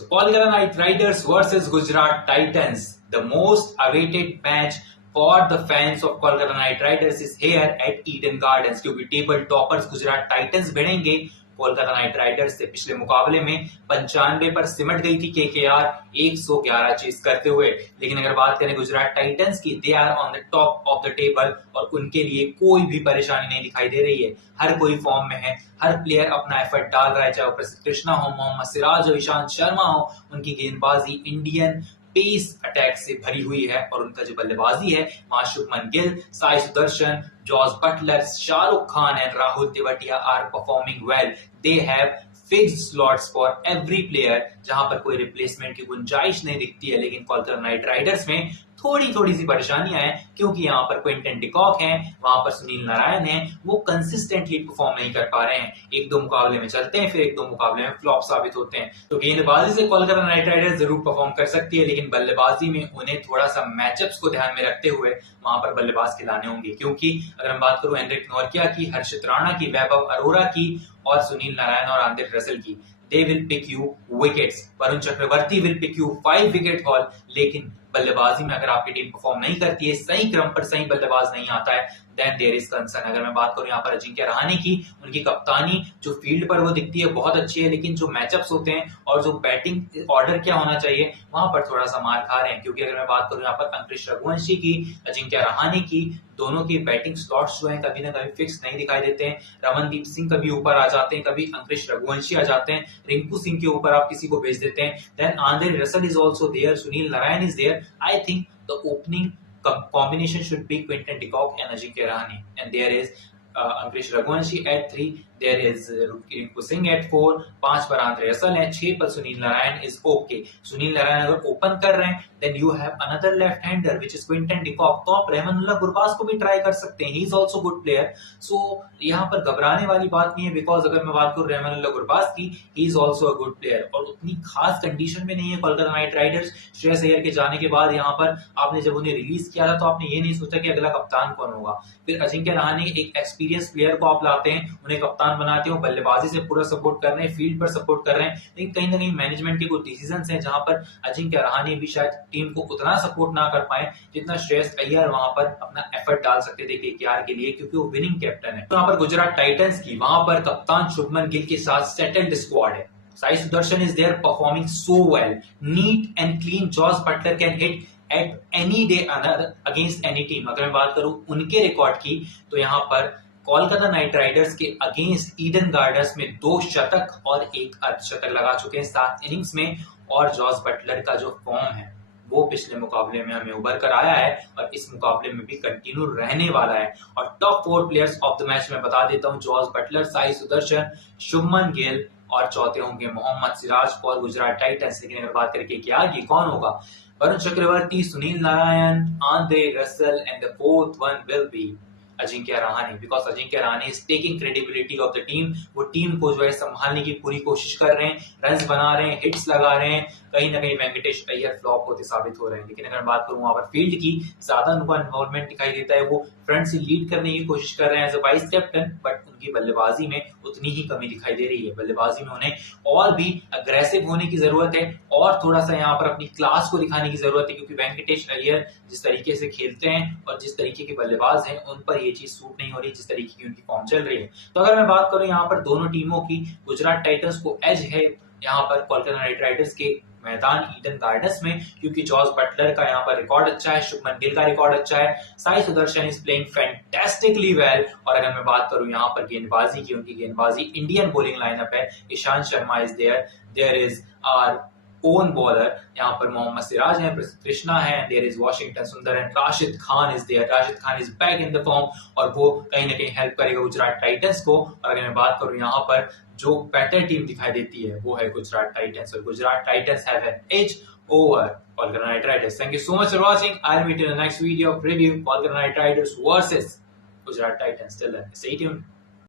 So Kolkata Knight Riders versus Gujarat Titans, the most awaited match for the fans of Kolkata Knight Riders is here at Eden Gardens क्योंकि table toppers Gujarat titans भिड़ेंगे Kolkata knight riders से। पिछले मुकाबले में 95 पर सिमट गई थी केकेआर 111 चेस करते हुए। लेकिन अगर बात करें गुजरात टाइटंस की, they are on the top of the table और उनके लिए कोई भी परेशानी नहीं दिखाई दे रही है। हर कोई फॉर्म में है, हर प्लेयर अपना एफर्ट डाल रहा है, चाहे वो प्रसिद्ध कृष्णा हो, मोहम्मद सिराज हो, ईशांत शर्मा हो। उनकी गेंदबाजी इंडियन पेस अटैक से भरी हुई है और उनका जो बल्लेबाजी है वहां Shubman Gill, Sai Sudharsan, Jos Buttler, Shahrukh Khan and Rahul Tewatia are performing well. They have fixed slots for every player, जहां पर कोई रिप्लेसमेंट की गुंजाइश नहीं दिखती है। लेकिन कोलकाता नाइट राइडर्स में थोड़ी सी परेशानियां हैं क्योंकि यहाँ पर क्विंटन डिकॉक हैं, वहां पर सुनील नारायण हैं, वो कंसिस्टेंटली परफॉर्म नहीं कर पा रहे हैं। एक दो मुकाबले में चलते हैं, फिर एक दो मुकाबले में फ्लॉप साबित होते हैं। तो गेंदबाजी से कोलकाता नाइट राइडर्स जरूर परफॉर्म कर सकती है, लेकिन बल्लेबाजी में उन्हें थोड़ा सा मैचअप्स को ध्यान में रखते हुए वहां पर बल्लेबाज खिलाने होंगे। क्योंकि अगर हम बात करूं एनरिक नोरकिया की, हर्षित राणा की, वैभव अरोरा की और सुनील नारायण और आंद्रे रसल की, they will pick you wickets। Varun Chakravarthy will pick you 5 wicket haul. लेकिन बल्लेबाजी में अगर आपकी टीम परफॉर्म नहीं करती है, सही क्रम पर सही बल्लेबाज नहीं आता है, देन देयर इज कंसर्न। अगर मैं बात करूं यहाँ पर अजिंक्य रहाणे की, उनकी कप्तानी जो फील्ड पर वो दिखती है बहुत अच्छी है, लेकिन जो मैचअप्स होते हैं और जो बैटिंग ऑर्डर क्या होना चाहिए वहां पर थोड़ा सा मार खा रहे हैं। क्योंकि अगर मैं बात करूं यहाँ पर अंकुश रघुवंशी की, अजिंक्य रहाणे की, दोनों के बैटिंग स्लॉट्स जो हैं कभी ना कभी फिक्स नहीं दिखाई देते हैं। रमनदीप सिंह कभी ऊपर आ जाते हैं, कभी अंकुश रघुवंशी आ जाते हैं, रिंकू सिंह के ऊपर आप किसी को भेज देते हैं। Then Andre Russell is also there, Sunil Narine is there. I think the opening combination should be Quinton de Kock and Ajinkya Rahane, and there is Ankush Raghuvanshi at 3, there is Rinku Singh at 4, 5 पर Andre Russell है, 6 पर Sunil Narine is okay. Sunil Narine अगर open कर रहे हैं then you have another left hander which is Quinton de Kock. तो आप रहमानुल्लाह गुरबाज को भी ट्राई कर सकते हैं, he is also good player. So यहाँ पर घबराने वाली बात नहीं है, बिकॉज अगर मैं बात करूं रहमानुल्लाह गुरबाज की, ही is also a good player और उतनी खास कंडीशन में नहीं है कोलकाता नाइट राइडर्स। श्रेयस अय्यर के जाने के बाद यहाँ पर आपने जब उन्हें रिलीज किया था तो आपने ये नहीं सोचा कि अगला कप्तान कौन होगा। फिर अजिंक्य रहाणे एक एक्सपीरियंस प्लेयर को आप लाते हैं, उन्हें कप्तान बनाते हो, बल्लेबाजी से पूरा सपोर्ट कर रहे हैं, फील्ड पर सपोर्ट कर रहे हैं। लेकिन कहीं ना कहीं मैनेजमेंट के कुछ डिसीजंस हैं जहां पर अजिंक्य रहाणे भी शायद टीम को उतना सपोर्ट ना कर पाए जितना श्रेयस अय्यर वहां पर अपना एफर्ट डाल सकते थे केकेआर के लिए, क्योंकि वो विनिंग कैप्टन है। तो यहाँ पर गुजरात टाइटंस की, वहां पर कप्तान शुभमन गिल के साथ सेटल्ड स्क्वाड है। Sai Sudharsan is there performing so well, neat and clean. Jos Buttler can hit at any day against any team. अगर मैं बात करूं उनके रिकॉर्ड की, तो यहाँ पर कोलकाता नाइट राइडर्स के अगेंस्ट ईडन गार्डन्स में 2 शतक और 1 अर्धशतक लगा चुके हैं 7 इनिंग्स में। और जॉस बटलर का जो फॉर्म है वो पिछले मुकाबले में हमें उभर कर आया है और इस मुकाबले में भी कंटिन्यू रहने वाला है। और top 4 players of the match में बता देता हूं, जॉस बटलर, साई सुदर्शन, शुभमन गिल और चौथे होंगे मोहम्मद सिराज फॉर गुजरात टाइटंस। लेकिन अगर बात करें क्या ये कौन होगा, Varun Chakravarthy, Sunil Narine, Andre Russell and the fourth one will be Ajinkya Rahane, because Ajinkya Rahane is taking credibility of the team. वो टीम को जो है संभालने की पूरी कोशिश कर रहे हैं, रन्स बना रहे हैं, हिट्स लगा रहे हैं। कहीं ना कहीं वेंकटेश अय्यर फ्लॉप होते साबित हो रहे हैं। लेकिन अगर बात करूं वहां पर फील्ड की, ज्यादा उनका इन्वॉल्वमेंट दिखाई देता है, वो फ्रंट से लीड करने की कोशिश कर रहे हैं as a vice captain, but उनकी बल्लेबाजी में उतनी ही कमी दिखाई दे रही है। बल्लेबाजी में उन्हें और भी अग्रेसिव होने की जरूरत है और थोड़ा सा यहाँ पर अपनी क्लास को दिखाने की जरूरत है, क्योंकि वेंकटेश अय्यर जिस तरीके से खेलते हैं और जिस तरीके के बल्लेबाज हैं उन पर ये चीज सूट नहीं हो रही जिस तरीके की उनकी फॉर्म चल रही है। तो अगर मैं बात करूं यहाँ पर दोनों टीमों की, गुजरात टाइटंस को एज है यहाँ पर कोलकाता नाइट राइडर्स के मैदान ईडन गार्डन्स में, क्योंकि जॉस बटलर का यहाँ पर रिकॉर्ड अच्छा है, शुभमन गिल का रिकॉर्ड अच्छा है, Sai Sudharsan is playing fantastically well. और अगर मैं बात करूं यहाँ पर गेंदबाजी की, उनकी गेंदबाजी इंडियन बॉलिंग लाइनअप है। Ishant Sharma is there, there is our own bowler, यहाँ पर मोहम्मद सिराज है, कृष्णा है, there is Washington Sundar and Rashid Khan is there. Rashid Khan is back in the form और वो कहीं ना कहीं हेल्प करेगा गुजरात टाइटंस को। और अगर मैं बात करूं यहाँ पर जो बेटर टीम दिखाई देती है वो है गुजरात टाइटंस, और Gujarat Titans have an edge over Kolkata Knight Riders. Thank you so much for watching. I'll meet you in the next video of review Kolkata Knight Riders versus Gujarat Titans. Till then, stay tuned.